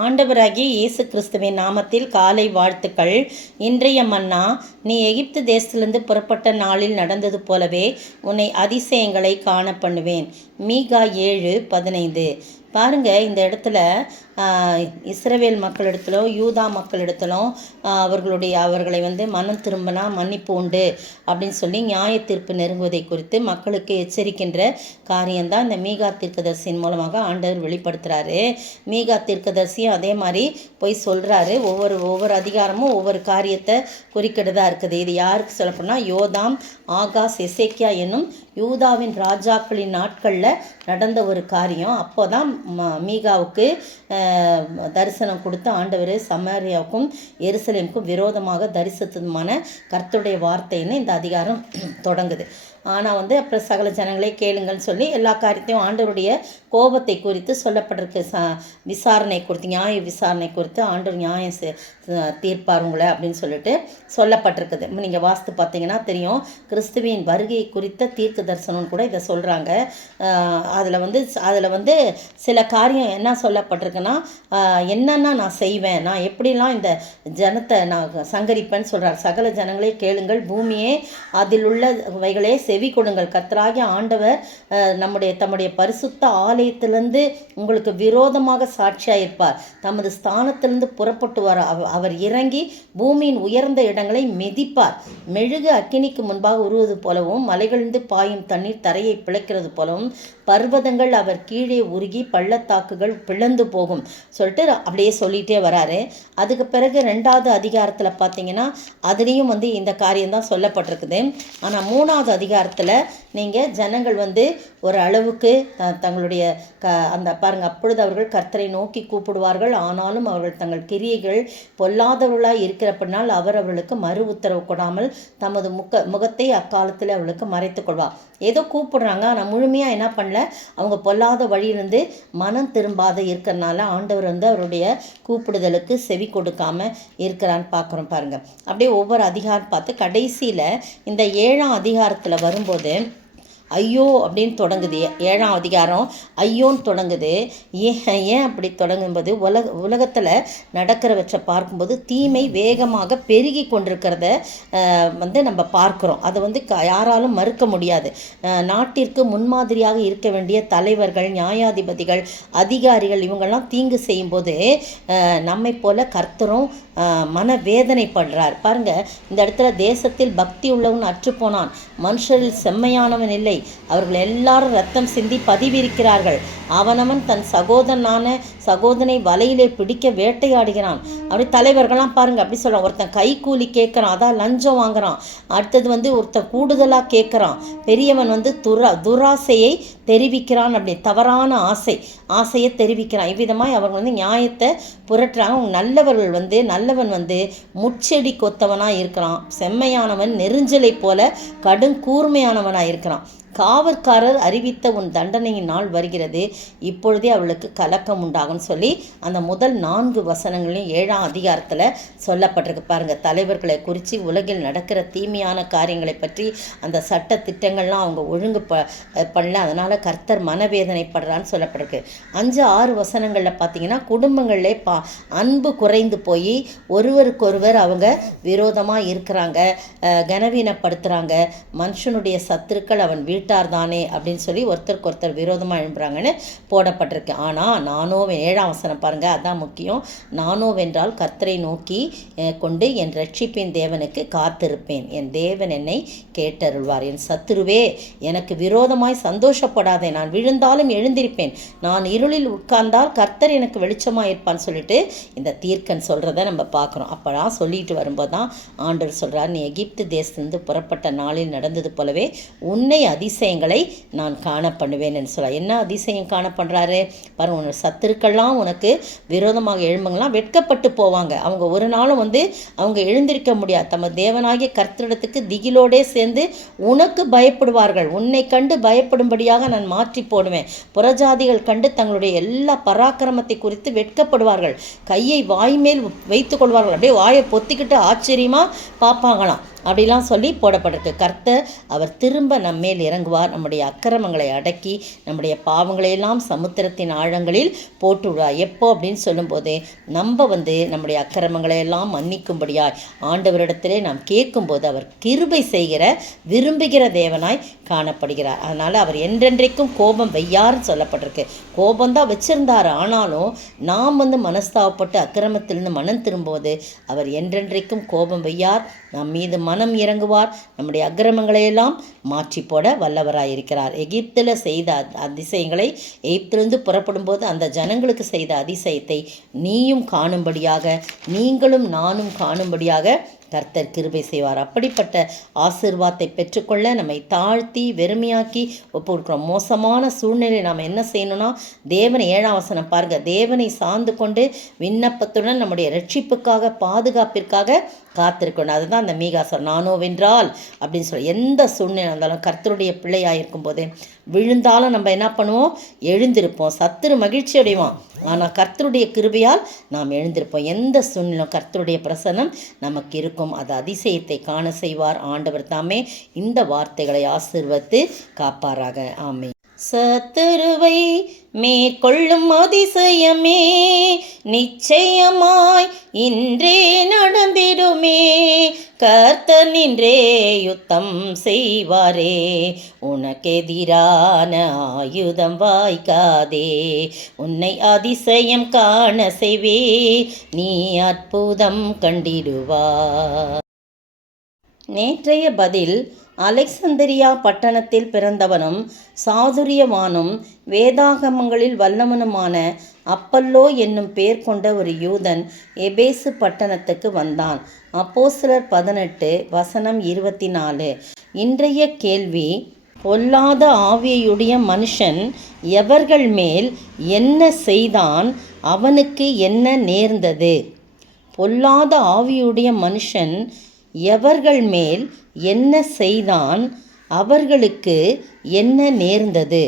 ஆண்டவராகிய இயேசு கிறிஸ்துவின் நாமத்தில் காலை வாழ்த்துக்கள். இன்றைய மன்னா, நீ எகிப்து தேசத்திலிருந்து புறப்பட்ட நாளில் நடந்தது போலவே உன்னை அதிசயங்களை காண பண்ணுவேன். மீகா 7:15. பாருங்க, இந்த இடத்துல இஸ்ரவேல் மக்களிடத்திலும் யூதா மக்களிடத்திலும் அவர்களை மனம் திரும்பினா மன்னிப்பு உண்டு அப்படின்னு சொல்லி நியாய தீர்ப்பு நெருங்குவதை குறித்து மக்களுக்கு எச்சரிக்கின்ற காரியம்தான் இந்த மீகா தீர்க்கதரிசியின் மூலமாக ஆண்டவர் வெளிப்படுத்துகிறாரு. மீகா தீர்க்கதரிசியும் அதே மாதிரி போய் சொல்கிறாரு. ஒவ்வொரு அதிகாரமும் ஒவ்வொரு காரியத்தை குறிக்கிறதா இருக்குது. இது யாருக்கு சொல்லப்போனால் யோதாம், ஆகாஸ், எசேக்கியா என்னும் யூதாவின் ராஜாக்களின் நாட்களில் நடந்த ஒரு காரியம். அப்போ தான் மீகாவுக்கு தரிசனம் கொடுத்து ஆண்டவர் சமாரியாவுக்கும் எருசலேமுக்கும் விரோதமாக தரிசித்ததுமான கர்த்தருடைய வார்த்தைன்னு இந்த அதிகாரம் தொடங்குது. ஆனால் அப்புறம் சகல ஜனங்களே கேளுங்கள்னு சொல்லி எல்லா காரியத்தையும் ஆண்டவருடைய கோபத்தை குறித்து சொல்லப்பட்டிருக்கு. விசாரணை குறித்து, நியாய விசாரணை குறித்து ஆண்டவர் நியாயம் தீர்ப்பார் உங்களை அப்படின்னு சொல்லிட்டு சொல்லப்பட்டிருக்குது. நீங்கள் வாஸ்து பார்த்தீங்கன்னா தெரியும். கிறிஸ்துவின் வருகை குறித்த தீர்க்க தரிசனம்னு கூட இதை சொல்கிறாங்க. அதில் சில காரியம் என்ன சொல்லப்பட்டிருக்குன்னா, என்னென்னா நான் செய்வேன், நான் எப்படிலாம் இந்த ஜனத்தை நான் சங்கரிப்பேன்னு சொல்கிறார். சகல ஜனங்களே கேளுங்கள், பூமியே அதில் உள்ளவைகளே செவி கொடுங்கள். கர்த்தராகிய ஆண்டவர் தம்முடைய பரிசுத்த ஆலயத்திலிருந்து உங்களுக்கு விரோதமாக சாட்சியாயிருப்பார். தமது ஸ்தானத்திலிருந்து புறப்பட்டு வர அவர் இறங்கி பூமியின் உயர்ந்த இடங்களை மிதிப்பார். மெழுகு அக்கினிக்கு முன்பாக உருவது போலவும், மலைகளிலிருந்து பாயும் தண்ணீர் தரையை பிழைக்கிறது போலவும், பர்வதங்கள் அவர் கீழே உருகி பள்ளத்தாக்குகள் பிளந்து போகும் சொல்லிட்டு அப்படியே சொல்லிகிட்டே வராரு. அதுக்கு பிறகு 2வது அதிகாரத்தில் பார்த்தீங்கன்னா அதுலேயும் இந்த காரியம்தான் சொல்லப்பட்டிருக்குது. ஆனால் 3வது அதிகாரத்தில் நீங்கள் ஜனங்கள் ஒரு அளவுக்கு தங்களுடைய அந்த பாருங்கள், அப்பொழுது அவர்கள் கர்த்தரை நோக்கி கூப்பிடுவார்கள், ஆனாலும் அவர்கள் தங்கள் கிரியைகள் பொல்லாதவர்களாக இருக்கிறப்படினால் அவர் அவர்களுக்கு மறு உத்தரவு கொடாமல் தமது முகத்தை அக்காலத்தில் அவர்களுக்கு மறைத்து கொள்வார். ஏதோ கூப்பிடுறாங்க, ஆனால் முழுமையாக என்ன பண்ணல, அவங்க பொல்லாத வழியிலிருந்து மனம் திரும்பாத இருக்கிறனால ஆண்டவர் அவருடைய கூப்பிடுதலுக்கு செவி கொடுக்காம இருக்கிறான்னு பார்க்குறோம். பாருங்கள், அப்படியே ஒவ்வொரு அதிகாரம் பார்த்து கடைசியில் இந்த 7ஆம் அதிகாரத்தில் வரும்போது ஐயோ அப்படின்னு தொடங்குது. 7ஆம் அதிகாரம் ஐயோன்னு தொடங்குது. ஏன் அப்படி தொடங்கும்போது உலகத்தில் நடக்கிறவற்றை பார்க்கும்போது தீமை வேகமாக பெருகி கொண்டிருக்கிறத நம்ம பார்க்குறோம். அதை யாராலும் மறுக்க முடியாது. நாட்டிற்கு முன்மாதிரியாக இருக்க வேண்டிய தலைவர்கள், நியாயாதிபதிகள், அதிகாரிகள் இவங்கெல்லாம் தீங்கு செய்யும்போது நம்மை போல கர்த்தரும் மனவேதனைப்படுறார். பாருங்கள், இந்த இடத்துல தேசத்தில் பக்தி உள்ளவன் அற்றுப்போனான், மனுஷரில் செம்மையானவன் இல்லை, அவர்கள் எல்லாரும் ரத்தம் சிந்தி பதிவிருக்கிறார்கள், அவனவன் தன் சகோதரனை வலையிலே பிடிக்க வேட்டையாடுகிறான். அப்படி தலைவர்கள்லாம் பாருங்கள் அப்படி சொல்கிறான். ஒருத்தன் கை கூலி கேட்குறான், அதான் லஞ்சம் வாங்குறான். அடுத்தது ஒருத்தன் கூடுதலாக கேட்குறான். பெரியவன் துராசையை தெரிவிக்கிறான், அப்படி தவறான ஆசையை தெரிவிக்கிறான். இவ்விதமாக அவங்க நியாயத்தை புரட்டுறாங்க. நல்லவன் முச்செடி கொத்தவனாக இருக்கிறான், செம்மையானவன் நெருஞ்சலை போல கடும் கூர்மையானவனாக இருக்கிறான். காவற்காரர் அறிவித்த உன் தண்டனையின் நாள் வருகிறது, இப்பொழுதே அவளுக்கு கலக்கம் உண்டாகும்னு சொல்லி அந்த முதல் 4 வசனங்களையும் 7ஆம் அதிகாரத்தில் சொல்லப்பட்டிருக்கு. பாருங்கள், தலைவர்களை குறித்து, உலகில் நடக்கிற தீமையான காரியங்களை பற்றி, அந்த சட்ட திட்டங்கள்லாம் அவங்க ஒழுங்கு பண்ணல, அதனால் கர்த்தர் மனவேதனைப்படுறான்னு சொல்லப்பட்டிருக்கு. 5-6 வசனங்களில் பார்த்தீங்கன்னா குடும்பங்களிலே அன்பு குறைந்து போய் ஒருவருக்கொருவர் அவங்க விரோதமாக இருக்கிறாங்க, கனவீனப்படுத்துகிறாங்க. மனுஷனுடைய சத்துருக்கள் அவன் வீட்டார் தானே அப்படின்னு சொல்லி ஒருத்தருக்கு ஒருத்தர் விரோதமாக எழும்புறாங்கன்னு போடப்பட்டிருக்கு. ஆனால் நானோ 7ஆம் வசனம் பாருங்கள், அதான் முக்கியம். நானோ வென்றால் கர்த்தரை நோக்கி கொண்டு என் ரட்சிப்பின் தேவனுக்கு காத்திருப்பேன், என் தேவன் என்னை கேட்டருள்வார். என் சத்துருவே, எனக்கு விரோதமாய் சந்தோஷப்படாதே, நான் விழுந்தாலும் எழுந்திருப்பேன், நான் இருளில் உட்கார்ந்தால் கர்த்தர் எனக்கு வெளிச்சமாக இருப்பான்னு சொல்லிட்டு இந்த தீர்க்கன் சொல்கிறத நம்ம பார்க்குறோம். அப்போதான் சொல்லிட்டு வரும்போது தான் ஆண்டவர் சொல்கிறார், நீ எகிப்து தேசத்திலிருந்து புறப்பட்ட நாளில் நடந்தது போலவே உன்னை அதிசயங்களை நான் காண பண்ணுவேன்னு சொல்ல. என்ன அதிசயம் காண பண்ணுறாரு பாருங்க. உன்னோட சத்துருக்கள்லாம் உனக்கு விரோதமாக எழும்புங்களாம் வெட்கப்பட்டு போவாங்க. அவங்க ஒரு நாளும் அவங்க எழுந்திருக்க முடியாது. தம தேவனாகிய கர்த்தரிடத்துக்கு திகிலோடே சேர்ந்து உனக்கு பயப்படுவார்கள். உன்னை கண்டு பயப்படும்படியாக நான் மாற்றி போடுவேன். புறஜாதிகள் கண்டு தங்களுடைய எல்லா பராக்கிரமத்தை குறித்து வெட்கப்படுவார்கள். கையை வாய் மேல் வைத்து கொள்வார்கள். அப்படியே வாயை பொத்திக்கிட்டு ஆச்சரியமாக பார்ப்பாங்களாம். அப்படிலாம் சொல்லி போடப்பட்டிருக்கு. கர்த்தர் அவர் திரும்ப நம்மேல் இறங்குவார், நம்முடைய அக்கிரமங்களை அடக்கி நம்முடைய பாவங்களையெல்லாம் சமுத்திரத்தின் ஆழங்களில் போட்டுவிடுவார். எப்போ அப்படின்னு சொல்லும்போது நம்ம நம்முடைய அக்கிரமங்களையெல்லாம் மன்னிக்கும்படியாய் ஆண்டவரிடத்திலே நாம் கேட்கும்போது அவர் கிருபை செய்கிற விரும்புகிற தேவனாய் காணப்படுகிறார். அதனால் அவர் என்றென்றைக்கும் கோபம் வையார்னு சொல்லப்பட்டிருக்கு. கோபந்தான் வச்சிருந்தார். ஆனாலும் நாம் மனஸ்தாபப்பட்டு அக்கிரமத்திலிருந்து மனம் திரும்புவது அவர் என்றென்றைக்கும் கோபம் வையார், நம் மீது மனம் இறங்குவார், நம்முடைய அக்கிரமங்களையெல்லாம் மாற்றி போட வல்லவராயிருக்கிறார். எகிப்தில் செய்த அதிசயங்களை எகிப்திலிருந்து புறப்படும் போது அந்த ஜனங்களுக்கு செய்த அதிசயத்தை நீயும் காணும்படியாக, நீங்களும் நானும் காணும்படியாக கர்த்தர் கிருபை செய்வார். அப்படிப்பட்ட ஆசீர்வாதத்தை பெற்றுக்கொள்ள நம்மை தாழ்த்தி வெறுமையாக்கி ஒப்புக்கொடுக்கிறோம். மோசமான சூழ்நிலை நாம் என்ன செய்யணும்னா, தேவனை 7ஆம் வசனம் பாருங்க, தேவனை சார்ந்து கொண்டு விண்ணப்பத்துடன் நம்முடைய ரட்சிப்புக்காக பாதுகாப்பிற்காக காத்திருக்கணும். அதுதான் அந்த மீகாசம். நானோ வென்றால் அப்படின்னு சொல்லி எந்த சூழ்நிலை இருந்தாலும் கர்த்தருடைய பிள்ளையாக இருக்கும்போது விழுந்தாலும் நம்ம என்ன பண்ணுவோம், எழுந்திருப்போம். சத்துரு மகிழ்ச்சி அடைவோம், ஆனால் கர்த்தருடைய கிருபையால் நாம் எழுந்திருப்போம். எந்த சூழ்நிலும் கர்த்தருடைய பிரசன்னம் நமக்கு இருக்கும். அது அதிசயத்தை காண செய்வார் ஆண்டவர் தாமே. இந்த வார்த்தைகளை ஆசீர்வதித்து காப்பாராக. ஆமென். சத்துருவை மேற்கொள்ளும் அதிசயமே நிச்சயமாய் இன்றே நடந்திடுமே. கர்த்தர் நின்றே யுத்தம் செய்வாரே, உனக்கெதிரான ஆயுதம் வாய்க்காதே. உன்னை அதிசயம் காண செய்வே, நீ அற்புதம் கண்டிடுவாய். நேற்றைய பதில், அலெக்சந்திரியா பட்டணத்தில் பிறந்தவனும் சாதுரியவானும் வேதாகமங்களில் வல்லவனுமான அப்பல்லோ என்னும் பெயர் கொண்ட ஒரு யூதன் எபேசு பட்டணத்துக்கு வந்தான். அப்போஸ்தலர் 18 வசனம் 24. இன்றைய கேள்வி, பொல்லாத ஆவியுடைய மனுஷன் எவர்கள் மேல் என்ன செய்தான், அவனுக்கு என்ன நேர்ந்தது? பொல்லாத ஆவியுடைய மனுஷன் எவர்கள் மேல் என்ன செய்தான், அவர்களுக்கு என்ன நேர்ந்தது?